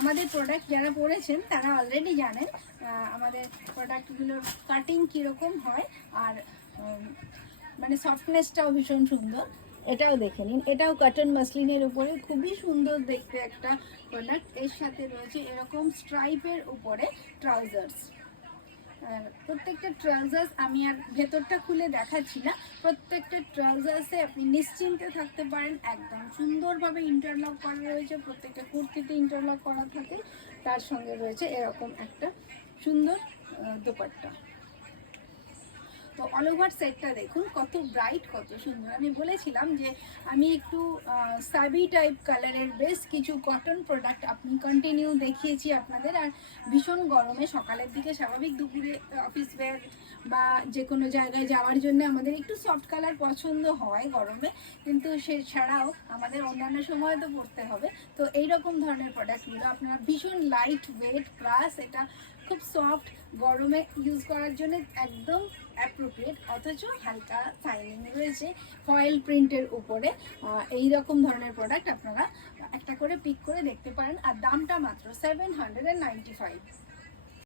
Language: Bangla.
আমাদের প্রোডাক্ট যারা পরেছেন তারা অলরেডি জানেন আমাদের প্রোডাক্টগুলোর কাটিং কীরকম হয়, আর মানে সফটনেসটাও ভীষণ সুন্দর। এটাও দেখে নিন, এটাও কটন মাসলিনের উপরে খুবই সুন্দর দেখতে একটা প্রোডাক্ট। এর সাথে রয়েছে এরকম স্ট্রাইপের উপরে ট্রাউজার্স। প্রত্যেকটা ট্রাউজার্স আমি আর ভেতরটা খুলে দেখাচ্ছি না, প্রত্যেকটা ট্রাউজার্সে আপনি নিশ্চিন্তে থাকতে পারেন, একদম সুন্দরভাবে ইন্টারলক করা রয়েছে, প্রত্যেকটা কুর্তিতে ইন্টারলক করা থাকে। তার সঙ্গে রয়েছে এরকম একটা সুন্দর দোপাট্টা। তো অল ওভার সেটটা দেখুন কত ব্রাইট, কত সুন্দর। আমি বলেছিলাম যে আমি একটু সাবি টাইপ কালারের বেশ কিছু কটন প্রোডাক্ট আপনি কন্টিনিউ দেখিয়েছি আপনাদের। আর ভীষণ গরমে সকালের দিকে স্বাভাবিক দুপুরে অফিস ওয়্যার বা যে কোনো জায়গায় যাওয়ার জন্য আমাদের একটু সফট কালার পছন্দ হয় গরমে, কিন্তু সে ছাড়াও আমাদের অন্যান্য সময় তো পরতে হবে। তো এইরকম ধরনের প্রোডাক্টগুলো আপনারা ভীষণ লাইট ওয়েট, প্লাস এটা খুব সফট, গরমে ইউজ করার জন্য একদম অ্যাপ্রোপ্রিয়েট, অথচ হালকা শাইনিং রয়েছে ফয়েল প্রিন্টের উপরে। এই রকম ধরনের প্রোডাক্ট আপনারা একটা করে পিক করে দেখতে পারেন। আর দামটা মাত্র 795।